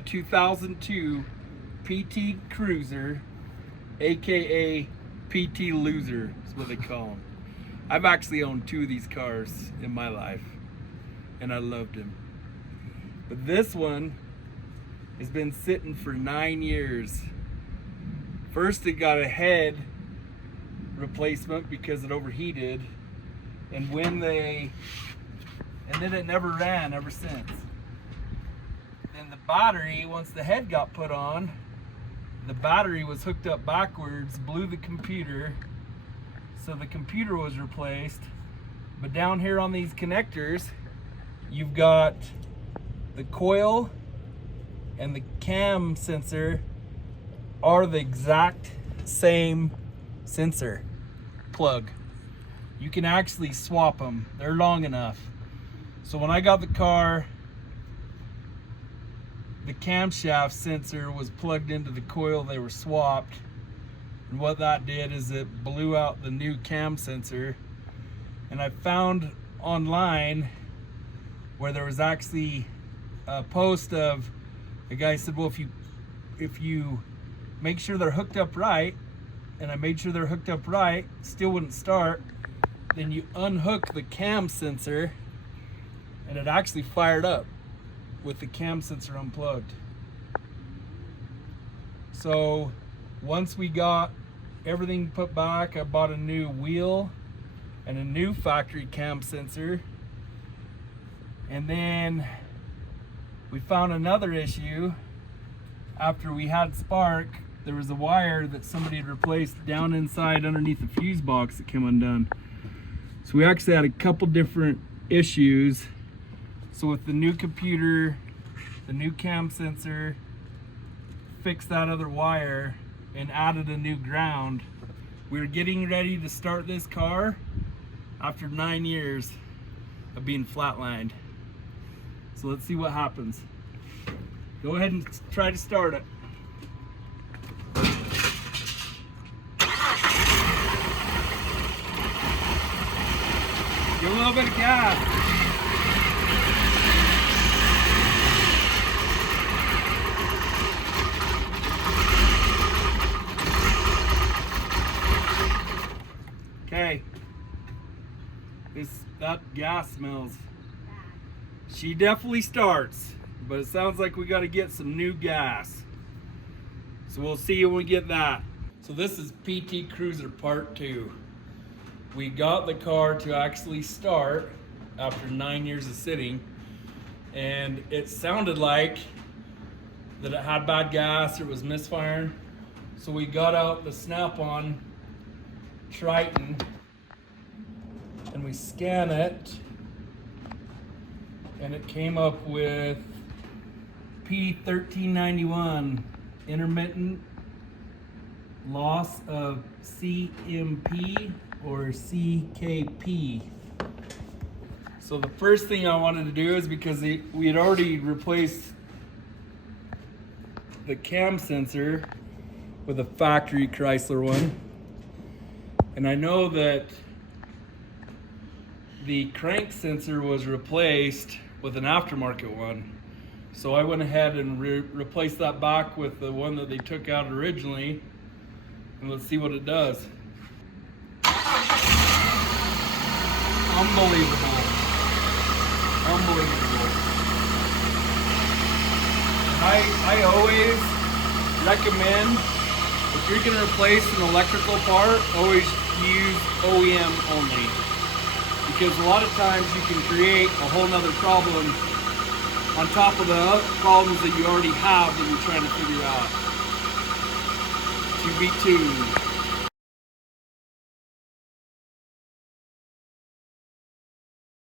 a 2002 PT Cruiser, aka PT Loser is what they call them. I've actually owned 2 of these cars in my life, and I loved them. But this one has been sitting for 9 years. First, it got a head replacement because it overheated, and then it never ran ever since. Then the battery, once the head got put on, the battery was hooked up backwards, blew the computer, so the computer was replaced. But down here on these connectors, you've got the coil and the cam sensor are the exact same sensor plug. You can actually swap them. They're long enough. So when I got the car, the camshaft sensor was plugged into the coil. They were swapped. And what that did is it blew out the new cam sensor. And I found online where there was actually a post of a guy said, well, if you make sure they're hooked up right, and I made sure they're hooked up right, still wouldn't start, then you unhook the cam sensor and it actually fired up with the cam sensor unplugged. So once we got everything put back, I bought a new wheel and a new factory cam sensor. And then we found another issue. After we had spark, there was a wire that somebody had replaced down inside underneath the fuse box that came undone. So we actually had a couple different issues. So with the new computer, the new cam sensor, fixed that other wire and added a new ground. We were getting ready to start this car after 9 years of being flatlined. So let's see what happens. Go ahead and try to start it. Give a little bit of gas. Okay. That gas smells. She definitely starts, but it sounds like we got to get some new gas. So we'll see when we get that. So this is PT Cruiser Part 2. We got the car to actually start after 9 years of sitting, and it sounded like that it had bad gas or it was misfiring. So we got out the Snap-on Triton and we scan it, and it came up with P1391, intermittent loss of CMP or CKP. So the first thing I wanted to do is, because we had already replaced the cam sensor with a factory Chrysler one, and I know that the crank sensor was replaced with an aftermarket one. So I went ahead and replaced that back with the one that they took out originally, and let's see what it does. Unbelievable. Unbelievable. I always recommend, if you're gonna replace an electrical part, always use OEM only. Because a lot of times you can create a whole nother problem on top of the problems that you already have that you're trying to figure out. To be tuned.